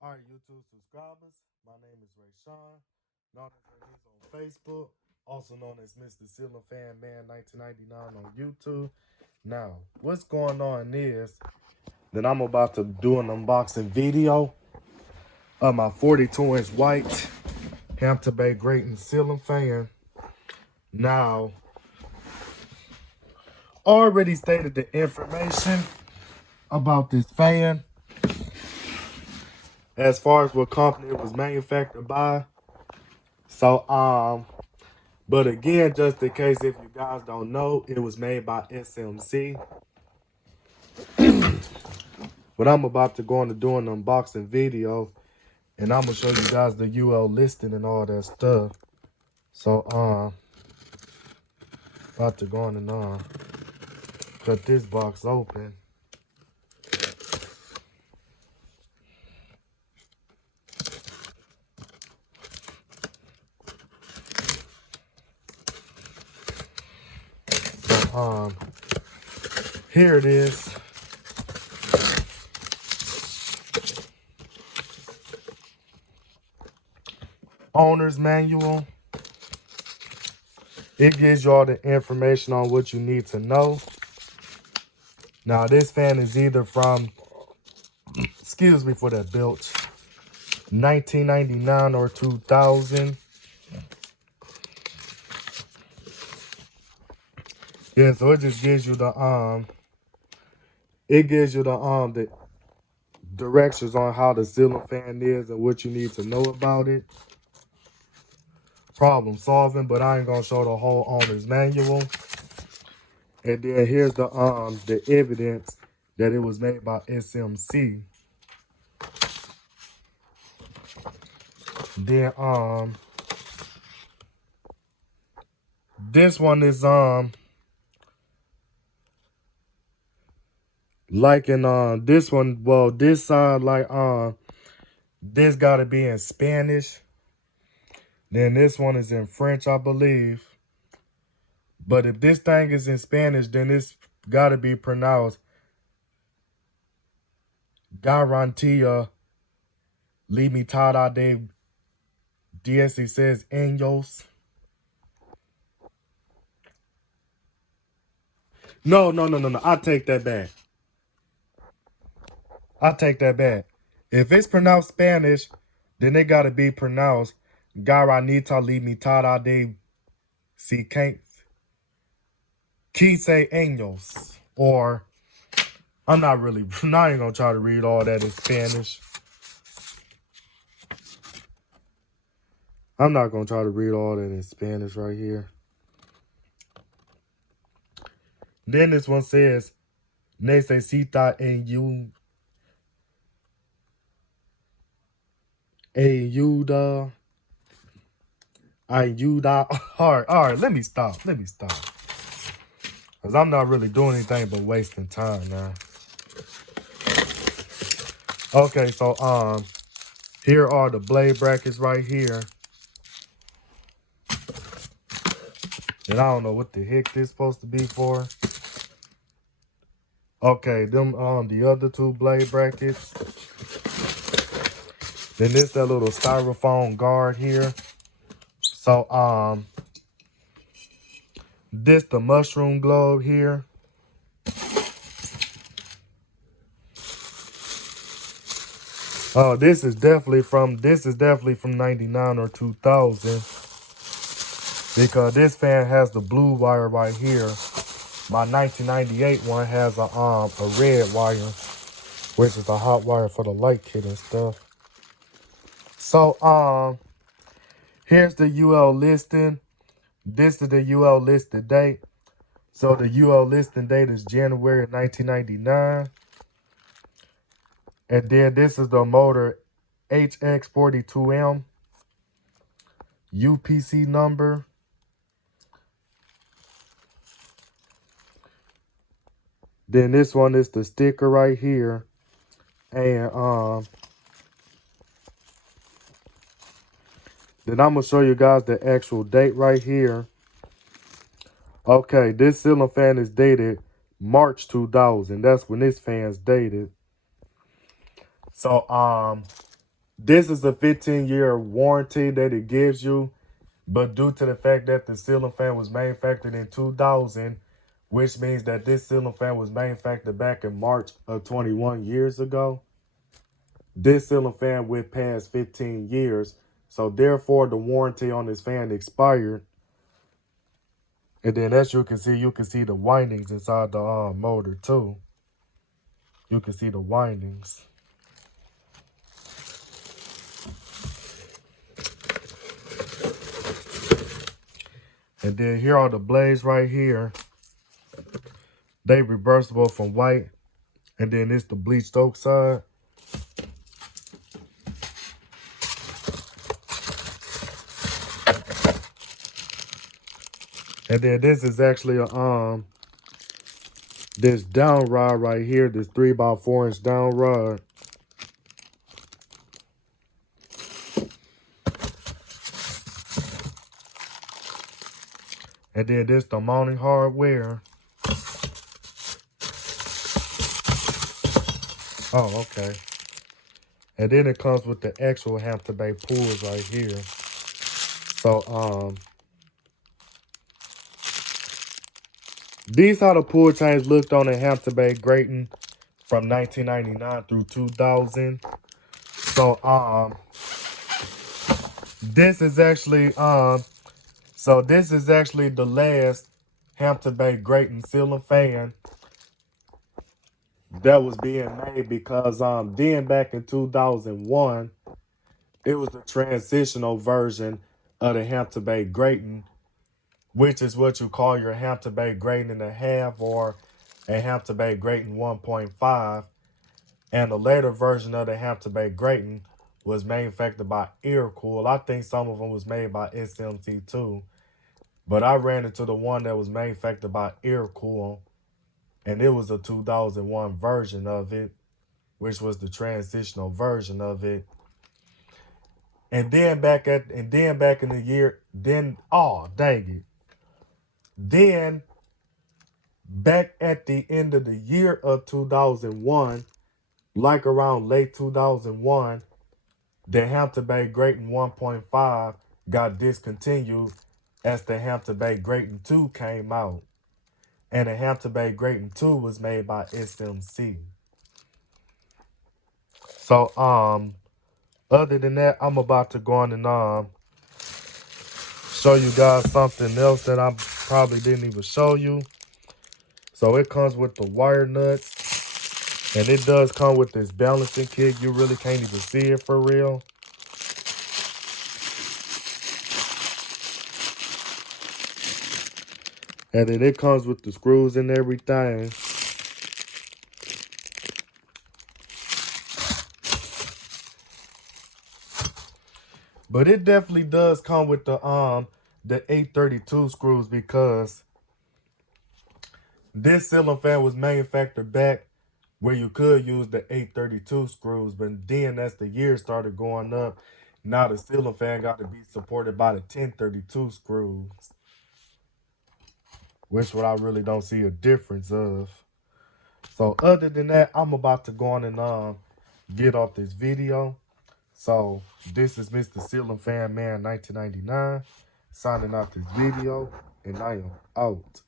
All right, YouTube subscribers, my name is Rayshawn, known as Ray's on Facebook, also known as Mr. Ceiling Fan Man 1999 on YouTube. Now, what's going on is that I'm about to do an unboxing video of my 42-inch white Hampton Bay Grayton ceiling fan. Now, already stated the information about this fan as far as what company it was manufactured by. So, but again, just in case if you guys don't know, it was made by SMC. But I'm about to go on to do an unboxing video, and I'm gonna show you guys the UL listing and all that stuff. So, about to go on and cut this box open. So, here it is. Owner's manual. It gives you all the information on what you need to know. Now, this fan is either from, excuse me for that bilch, 1999 or 2000. Yeah, so it just gives you the the directions on how the ceiling fan is and what you need to know about it. Problem solving, but I ain't gonna show the whole owner's manual. And then here's the evidence that it was made by SMC. Then this one is like in this one, well, this side, like this gotta be in Spanish. Then this one is in French, I believe. But if this thing is in Spanish, then it's gotta be pronounced Garantía Limitada de 16 años. No. I take that back. If it's pronounced Spanish, then it gotta be pronounced Garanita Limitada de 15 años. Or I'm not even gonna try to read all that in Spanish. I'm not gonna try to read all that in Spanish right here. Then this one says, necesita ayuda. All right, let me stop. Because I'm not really doing anything but wasting time now. Okay, so here are the blade brackets right here. And I don't know what the heck this is supposed to be for. Okay, them the other two blade brackets. Then there's that little styrofoam guard here. So this the mushroom globe here. Oh, this is definitely from 99 or 2000. Because this fan has the blue wire right here. My 1998 one has a red wire, which is the hot wire for the light kit and stuff. So here's the UL listing. This is the UL listing date. So the UL listing date is January 1999. And then this is the motor HX42M UPC number. Then this one is the sticker right here. And then I'm going to show you guys the actual date right here. Okay, this ceiling fan is dated March 2000. That's when this fan's dated. So, This is a 15-year warranty that it gives you, but due to the fact that the ceiling fan was manufactured in 2000, which means that this ceiling fan was manufactured back in March of 21 years ago, this ceiling fan went past 15 years. So therefore, the warranty on this fan expired. And then as you can see the windings inside the motor too. You can see the windings. And then here are the blades right here. They reversible from white. And then it's the bleached oak side. And then this is actually a this down rod right here, this 3x4 inch down rod. And then this the mounting hardware. Oh, okay. And then it comes with the actual Hampton Bay pulls right here. So these how the pull chains looked on the Hampton Bay Grayton from 1999 through 2000. So this is actually the last Hampton Bay Grayton ceiling fan that was being made, because then back in 2001 it was the transitional version of the Hampton Bay Grayton, which is what you call your Hampton Bay Grayton and a half, or a Hampton Bay Grayton 1.5. And the later version of the Hampton Bay Grayton was manufactured by Aircool. I think some of them was made by SMT too. But I ran into the one that was manufactured by Aircool, and it was a 2001 version of it, which was the transitional version of it. And then back in the year, then back at the end of the year of 2001, like around late 2001, the Hampton Bay Grayton 1.5 got discontinued as the Hampton Bay Grayton 2 came out. And the Hampton Bay Grayton 2 was made by SMC. So other than that, I'm about to go on and show you guys something else that I probably didn't even show you. So it comes with the wire nuts, and it does come with this balancing kit. You really can't even see it for real. And then it comes with the screws and everything. But it definitely does come with the 832 screws, because this ceiling fan was manufactured back where you could use the 832 screws, but then as the years started going up, now the ceiling fan got to be supported by the 1032 screws, which what I really don't see a difference of. So other than that, I'm about to go on and get off this video. So this is Mr. Ceiling Fan Man 1999 signing off this video, and I am out.